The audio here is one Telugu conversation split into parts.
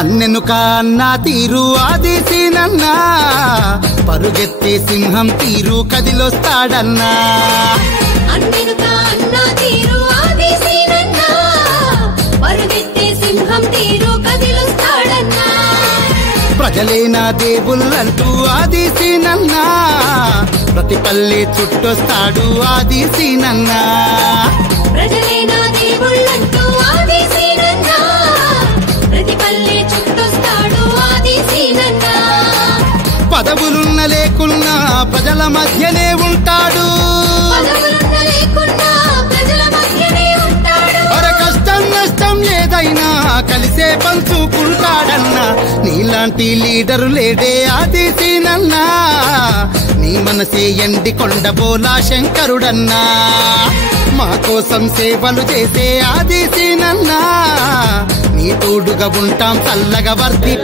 అన్నెనుక అన్న తీరు ఆదిశీనన్నా పరుగెత్తే సింహం తీరు కదిలొస్తాడన్నా అన్నెనుక అన్న తీరు ఆదిశీనన్నా పరుగెత్తే సింహం తీరు కదిలొస్తాడన్నా ప్రజలే నా దేవుళ్ళంటూ ఆదిశీనన్నా ప్రతి పల్లె చుట్టొస్తాడు ఆదిశీనన్నా ప్రజలే నా దేవుళ్ళంటూ ఆదిశీనన్నా ప్రతి పల్లె చుట్టొస్తాడు ఆదిశీనన్నా పదవులున్న లేకున్నా ప్రజల మధ్యనే ఉంటాడు అరే కష్టం నష్టం ఏదైనా కలిసే పంచుకుంటాడన్నా నీలాంటి లీడరు లేడే ఆదిశీనన్నా నీ మనసే ఎండి కొండబోలా శంకరుడన్నా మా కోసం సేవలు చేసే ఆదిశీనన్నా నీ తోడుగా ఉంటాం చల్లగా వర్తి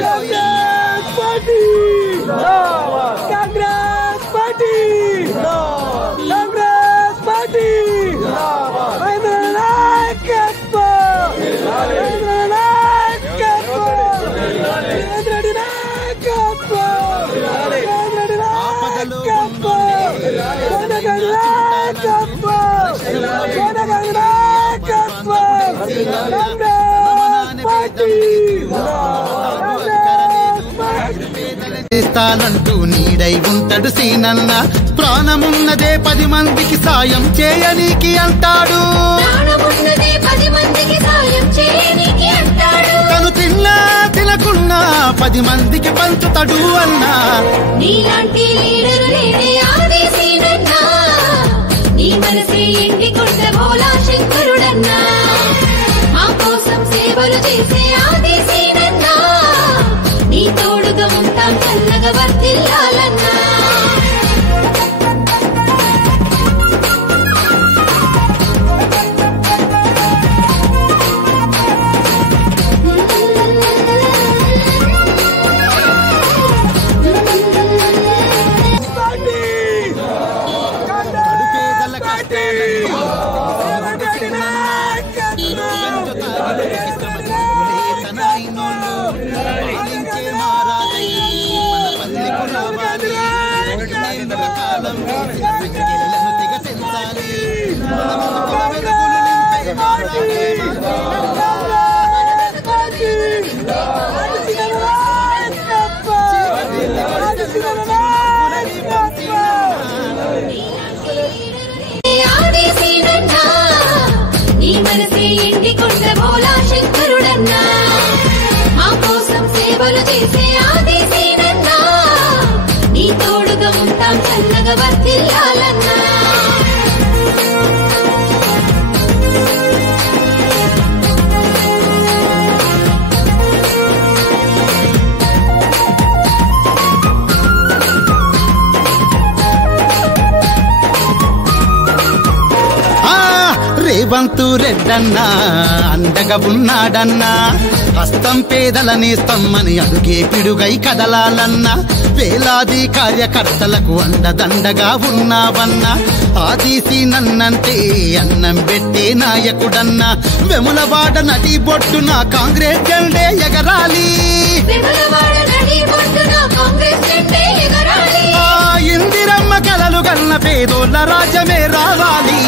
నంటూ నీడై ఉంటాడు సీనన్న ప్రాణమున్నదే 10 మందికి సాయం చేయనీకి అంటాడు తను తిన్నా తినకున్నా 10 మందికి పంచుతాడు అన్నా నీలాంటి లీడరు లేడే ఆదిశీనన్నా నీ మనసే ఎండి కొండబోలా శంకరుడన్నా మా కోసం సేవలు చేసే ఆదిశీనన్నా నీ తోడుగా ఉంటాం చల్లగా వర్ధిల్లాలన్నా నీ మనసే ఎండి కొండబోలా శంకరుడన్నా మా కోసం సేవలు చేసే ఆదిశీనన్నా నీ తోడుగా ఉంటాం చల్లగా వర్ధిల్లాలన్నా రేవంతు రెడ్డన్నా అండగా ఉన్నాడన్నా హస్తం పేదలని స్తమ్మని అడుగే పిడుగై కదలాలన్నా వేలాది కార్యకర్తలకు అండదండగా ఉన్నావన్నా ఆదిశీనన్నంటే అన్నం పెట్టే నాయకుడన్నా వెములవాడ నడి బొట్టున కాంగ్రెస్ జెండే ఎగరాలి ఇందిరమ్మ కలలు గన్న పేదోళ్ళ రాజ్యమే రావాలి